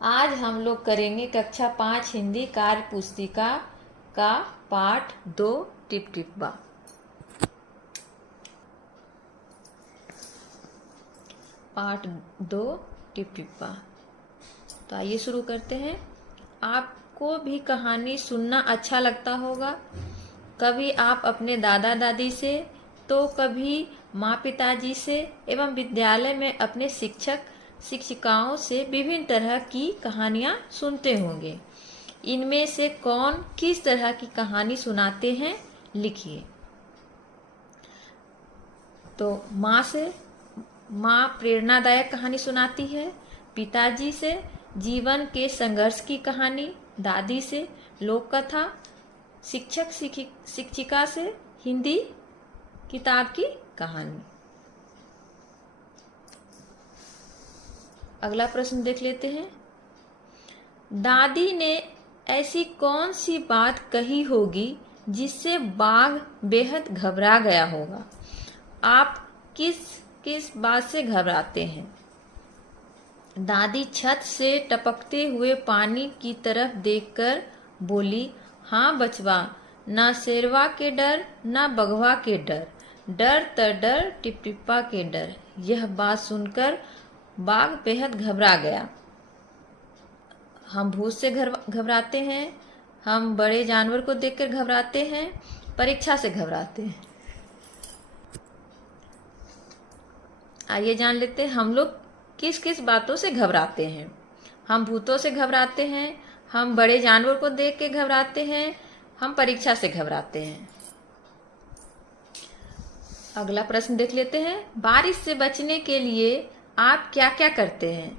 आज हम लोग करेंगे कक्षा 5 हिंदी कार्य पुस्तिका का पाठ 2 टिप टिप्पा। पाठ 2 टिप टिप्पा। तो आइए शुरू करते हैं। आपको भी कहानी सुनना अच्छा लगता होगा। कभी आप अपने दादा दादी से, तो कभी माँ पिताजी से एवं विद्यालय में अपने शिक्षक शिक्षिकाओं से विभिन्न तरह की कहानियाँ सुनते होंगे। इनमें से कौन किस तरह की कहानी सुनाते हैं, लिखिए। तो माँ प्रेरणादायक कहानी सुनाती है, पिताजी से जीवन के संघर्ष की कहानी, दादी से लोक कथा, शिक्षक शिक्षिका से हिंदी किताब की कहानी। अगला प्रश्न देख लेते हैं। दादी ने ऐसी कौन सी बात कही होगी जिससे बाघ बेहद घबरा गया होगा? आप किस किस बात से घबराते हैं? दादी छत से टपकते हुए पानी की तरफ देखकर बोली, हाँ बचवा, ना शेरवा के डर ना बघवा के डर, डर त डर टिपटिप्पा के डर। यह बात सुनकर बाघ बेहद घबरा गया। हम भूत से घबराते हैं, हम बड़े जानवर को देखकर घबराते हैं, परीक्षा से घबराते हैं। आइए जान लेते हैं हम लोग किस किस बातों से घबराते हैं। हम भूतों से घबराते हैं, हम बड़े जानवर को देख के घबराते हैं, हम परीक्षा से घबराते हैं। अगला प्रश्न देख लेते हैं। बारिश से बचने के लिए आप क्या क्या करते हैं?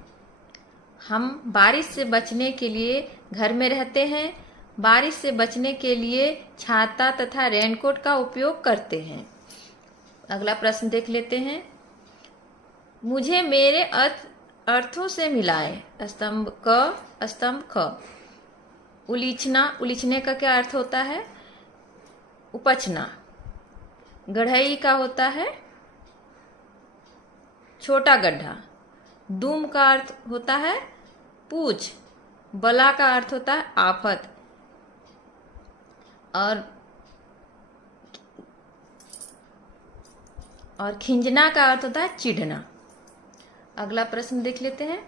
हम बारिश से बचने के लिए घर में रहते हैं, बारिश से बचने के लिए छाता तथा रेनकोट का उपयोग करते हैं। अगला प्रश्न देख लेते हैं। मुझे मेरे अर्थों से मिलाए। स्तंभ क, स्तंभ ख। उलीचना, उलीचने का क्या अर्थ होता है? उपचना। गढ़ई का होता है छोटा गड्ढा। दुम का अर्थ होता है पूछ। बला का अर्थ होता है आफत। और खिंजना का अर्थ होता है चिढ़ना। अगला प्रश्न देख लेते हैं।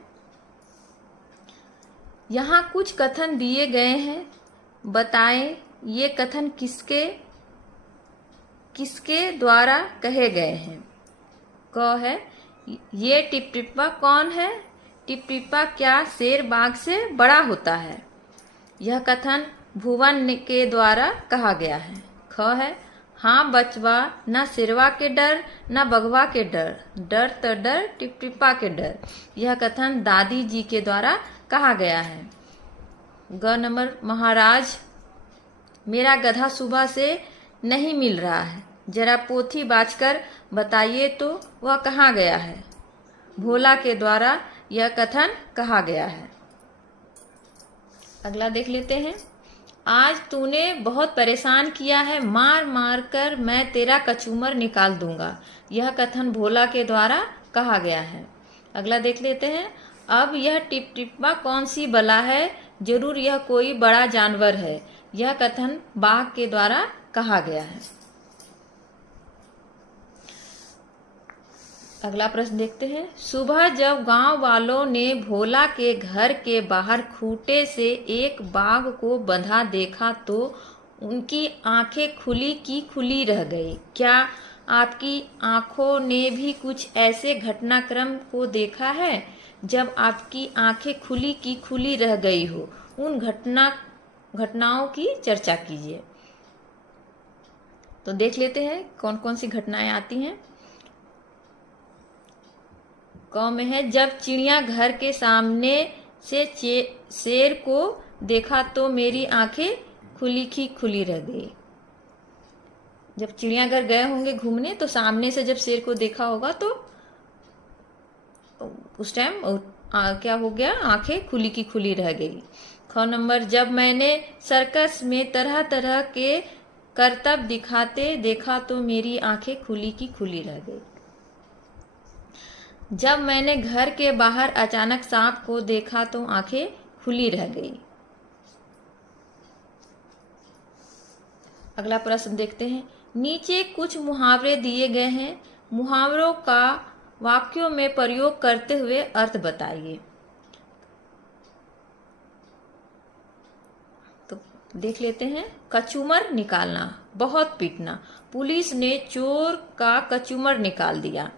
यहाँ कुछ कथन दिए गए हैं, बताएं ये कथन किसके किसके द्वारा कहे गए हैं? क है, ये टिपटिप्पा कौन है? टिपटिप्पा क्या शेर बाघ से बड़ा होता है? यह कथन भुवन के द्वारा कहा गया है। ख है, हाँ बचवा, ना शेरवा के डर ना बघवा के डर, डर त डर टिपटिप्पा के डर। यह कथन दादी जी के द्वारा कहा गया है। ग नंबर, महाराज मेरा गधा सुबह से नहीं मिल रहा है, जरा पोथी बाँचकर बताइए तो वह कहाँ गया है? भोला के द्वारा यह कथन कहा गया है। अगला देख लेते हैं। आज तूने बहुत परेशान किया है, मार मार कर मैं तेरा कचूमर निकाल दूंगा। यह कथन भोला के द्वारा कहा गया है। अगला देख लेते हैं। अब यह टिपटिप्पा कौन सी बला है? जरूर यह कोई बड़ा जानवर है। यह कथन बाघ के द्वारा कहा गया है। अगला प्रश्न देखते हैं। सुबह जब गांव वालों ने भोला के घर के बाहर खूंटे से एक बाघ को बंधा देखा तो उनकी आंखें खुली की खुली रह गई। क्या आपकी आंखों ने भी कुछ ऐसे घटनाक्रम को देखा है जब आपकी आंखें खुली की खुली रह गई हो? उन घटनाओं की चर्चा कीजिए। तो देख लेते हैं कौन कौन सी घटनाएं आती हैं। क में है, जब चिड़िया घर के सामने से शेर को देखा तो मेरी आंखें खुली की खुली रह गई। जब चिड़ियाघर गए होंगे घूमने तो सामने से जब शेर को देखा होगा तो उस टाइम क्या हो गया? आंखें खुली की खुली रह गई। ख नंबर, जब मैंने सर्कस में तरह तरह के करतब दिखाते देखा तो मेरी आंखें खुली की खुली रह गई। जब मैंने घर के बाहर अचानक सांप को देखा तो आंखें खुली रह गई। अगला प्रश्न देखते हैं। नीचे कुछ मुहावरे दिए गए हैं, मुहावरों का वाक्यों में प्रयोग करते हुए अर्थ बताइए। तो देख लेते हैं। कचूमर निकालना, बहुत पीटना, पुलिस ने चोर का कचूमर निकाल दिया।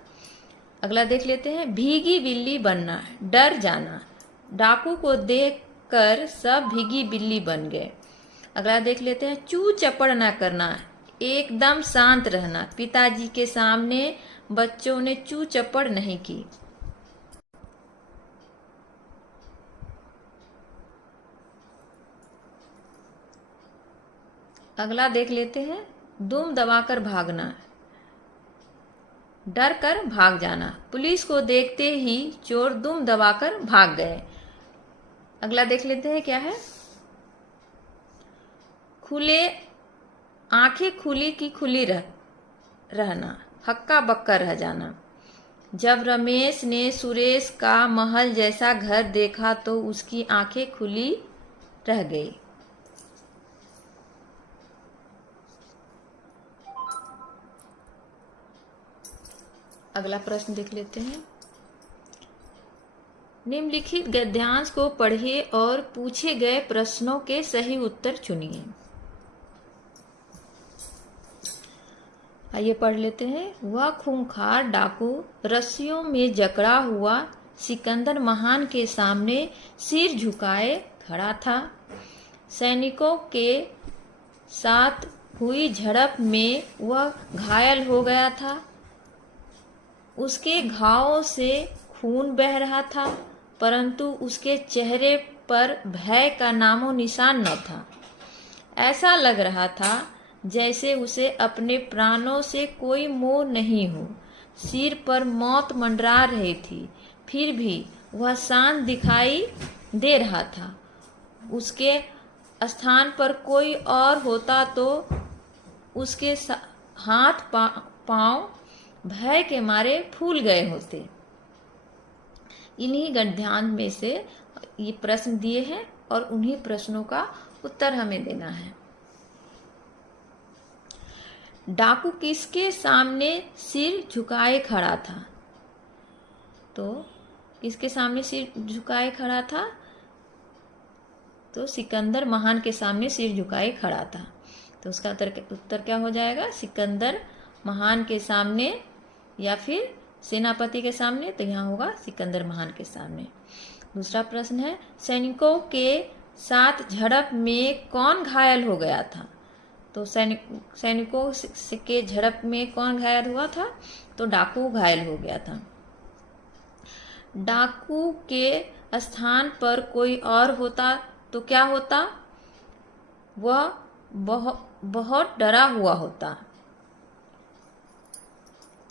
अगला देख लेते हैं। भीगी बिल्ली बनना, डर जाना, डाकू को देखकर सब भीगी बिल्ली बन गए। अगला देख लेते हैं। चू चपड़ ना करना, एकदम शांत रहना, पिताजी के सामने बच्चों ने चू चपड़ नहीं की। अगला देख लेते हैं। दुम दबाकर भागना, डर कर भाग जाना, पुलिस को देखते ही चोर दुम दबाकर भाग गए। अगला देख लेते हैं क्या है। खुले, आंखें खुली की खुली रहना, हक्का बक्का रह जाना। जब रमेश ने सुरेश का महल जैसा घर देखा तो उसकी आंखें खुली रह गई। अगला प्रश्न देख लेते हैं। निम्नलिखित गद्यांश को पढ़िए और पूछे गए प्रश्नों के सही उत्तर चुनिए। आइए पढ़ लेते हैं। वह खूंखार डाकू रस्सियों में जकड़ा हुआ सिकंदर महान के सामने सिर झुकाए खड़ा था। सैनिकों के साथ हुई झड़प में वह घायल हो गया था। उसके घावों से खून बह रहा था, परंतु उसके चेहरे पर भय का नामो निशान न था। ऐसा लग रहा था जैसे उसे अपने प्राणों से कोई मोह नहीं हो। सिर पर मौत मंडरा रही थी, फिर भी वह शांत दिखाई दे रहा था। उसके स्थान पर कोई और होता तो उसके हाथ पांव भय के मारे फूल गए होते। इन्हीं गद्यांश में से ये प्रश्न दिए हैं और उन्हीं प्रश्नों का उत्तर हमें देना है। डाकू किसके सामने सिर झुकाए खड़ा था? तो किसके सामने सिर झुकाए खड़ा था? तो सिकंदर महान के सामने सिर झुकाए खड़ा था। तो उसका उत्तर क्या हो जाएगा? सिकंदर महान के सामने या फिर सेनापति के सामने। तो यहाँ होगा सिकंदर महान के सामने। दूसरा प्रश्न है, सैनिकों के साथ झड़प में कौन घायल हो गया था? तो सैनिकों के झड़प में कौन घायल हुआ था? तो डाकू घायल हो गया था। डाकू के स्थान पर कोई और होता तो क्या होता? वह बहुत डरा हुआ होता।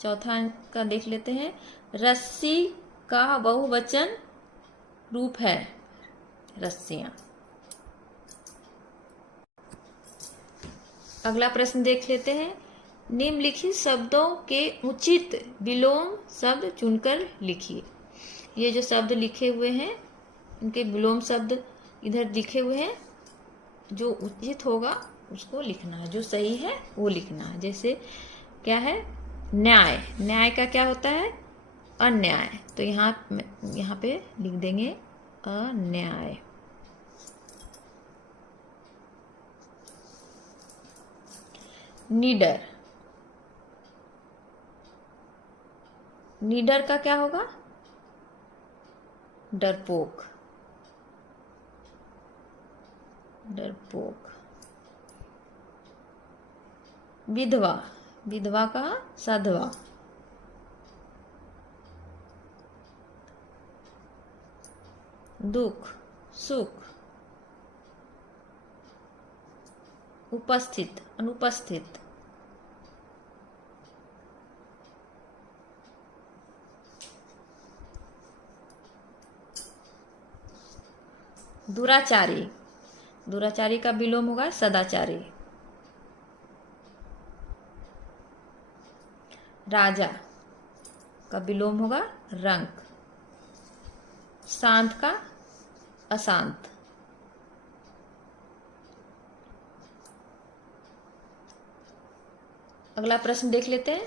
चौथा का देख लेते हैं। रस्सी का बहुवचन रूप है रस्सियां। अगला प्रश्न देख लेते हैं। निम्नलिखित शब्दों के उचित विलोम शब्द चुनकर लिखिए। ये जो शब्द लिखे हुए हैं इनके विलोम शब्द इधर लिखे हुए हैं। जो उचित होगा उसको लिखना है, जो सही है वो लिखना है। जैसे क्या है? न्याय, न्याय का क्या होता है? अन्याय। तो यहाँ पे लिख देंगे अन्याय। निडर, निडर का क्या होगा? डरपोक, डरपोक। विधवा, विधवा का साधवा। दुख, सुख। उपस्थित, अनुपस्थित। दुराचारी, दुराचारी का विलोम होगा सदाचारी। राजा का विलोम होगा रंक। शांत का अशांत। अगला प्रश्न देख लेते हैं।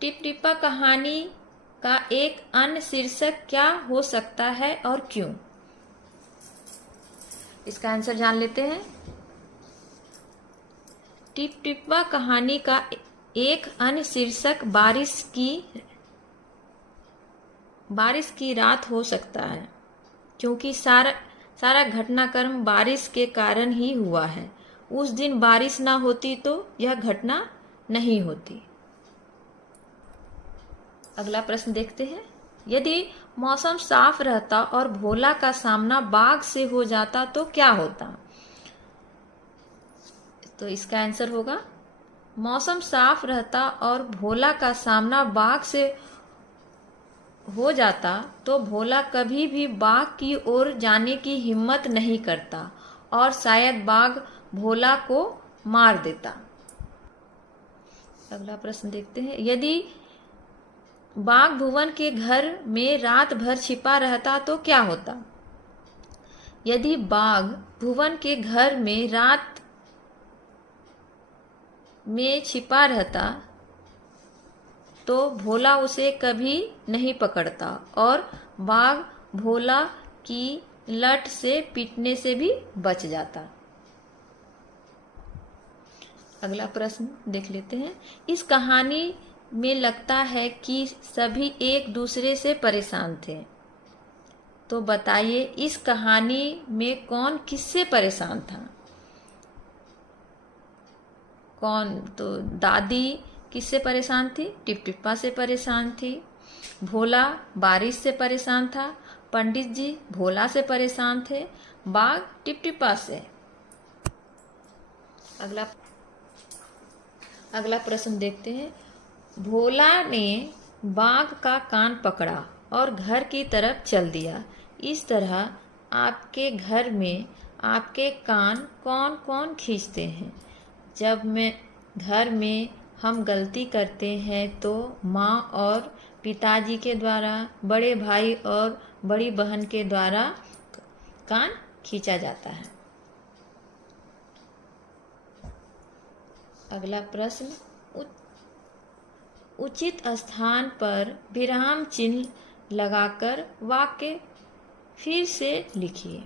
टिप टिप्पा कहानी का एक अन्य शीर्षक क्या हो सकता है और क्यों? इसका आंसर जान लेते हैं। टिप टिप्पा कहानी का एक अन्य शीर्षक बारिश की रात हो सकता है, क्योंकि सारा घटनाक्रम बारिश के कारण ही हुआ है। उस दिन बारिश ना होती तो यह घटना नहीं होती। अगला प्रश्न देखते हैं। यदि मौसम साफ रहता और भोला का सामना बाघ से हो जाता तो क्या होता? तो इसका आंसर होगा, मौसम साफ रहता और भोला का सामना बाघ से हो जाता तो भोला कभी भी बाघ की ओर जाने की हिम्मत नहीं करता और शायद बाघ भोला को मार देता। अगला प्रश्न देखते हैं। यदि बाघ भुवन के घर में रात भर छिपा रहता तो क्या होता? यदि बाघ भुवन के घर में रात में छिपा रहता तो भोला उसे कभी नहीं पकड़ता और बाघ भोला की लठ से पीटने से भी बच जाता। अगला प्रश्न देख लेते हैं। इस कहानी में लगता है कि सभी एक दूसरे से परेशान थे, तो बताइए इस कहानी में कौन किससे परेशान था? कौन? तो दादी किससे परेशान थी? टिप टिप्पा से परेशान थी। भोला बारिश से परेशान था। पंडित जी भोला से परेशान थे। बाघ टिप टिप्पा से। अगला प्रश्न देखते हैं। भोला ने बाघ का कान पकड़ा और घर की तरफ चल दिया। इस तरह आपके घर में आपके कान कौन कौन खींचते हैं? जब घर में हम गलती करते हैं तो माँ और पिताजी के द्वारा, बड़े भाई और बड़ी बहन के द्वारा कान खींचा जाता है। अगला प्रश्न। उचित स्थान पर विराम चिन्ह लगाकर वाक्य फिर से लिखिए।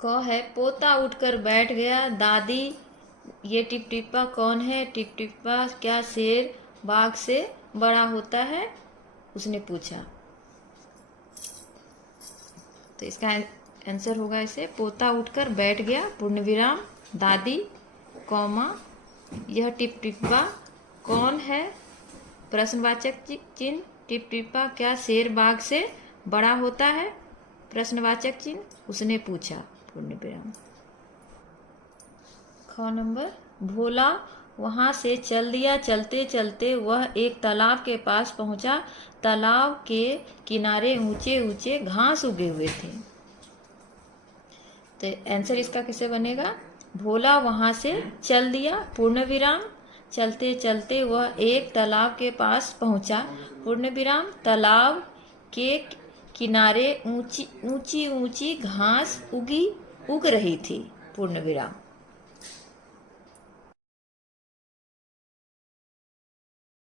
क है, पोता उठकर बैठ गया। दादी, ये टिप टिप्पा कौन है? टिप टिप्पा क्या शेर बाघ से बड़ा होता है? उसने पूछा। तो इसका आंसर होगा ऐसे, पोता उठकर बैठ गया, पूर्ण विराम, दादी, कौमा, यह टिप टिप्पा कौन है? प्रश्नवाचक चिन्ह, टिप टिप्पा क्या शेर बाघ से बड़ा होता है? प्रश्नवाचक चिन्ह, उसने पूछा, पूर्ण विराम। ख नंबर, भोला वहां से चल दिया। चलते चलते वह एक तालाब के पास पहुंचा। तालाब के किनारे ऊंचे ऊंचे घास उगे हुए थे। तो आंसर इसका कैसे बनेगा? भोला वहां से चल दिया, पूर्ण विराम, चलते चलते वह एक तालाब के पास पहुंचा, पूर्ण विराम, तालाब के किनारे ऊंची ऊंची घास उग रही थी, पूर्ण विराम।